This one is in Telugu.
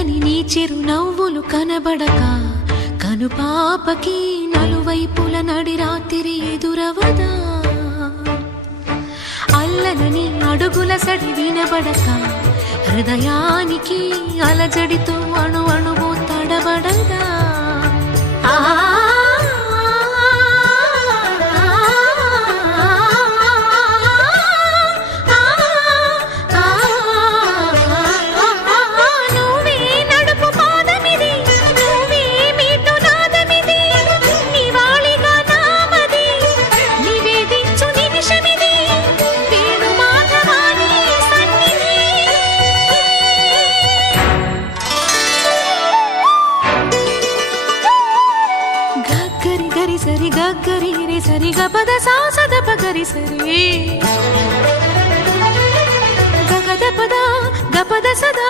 చల్లని నీ చిరునవ్వులు కనబడక కనుపాపకి నలువైపుల నడి రాత్రి ఎదురవదా అల్లలని అడుగుల సడి వినబడక హృదయానికి అలజడితో అణు అణువు తడబడదా గరి సరి గరి రే సరి గపద సా సద పగరి సరి గగద పద గపద సద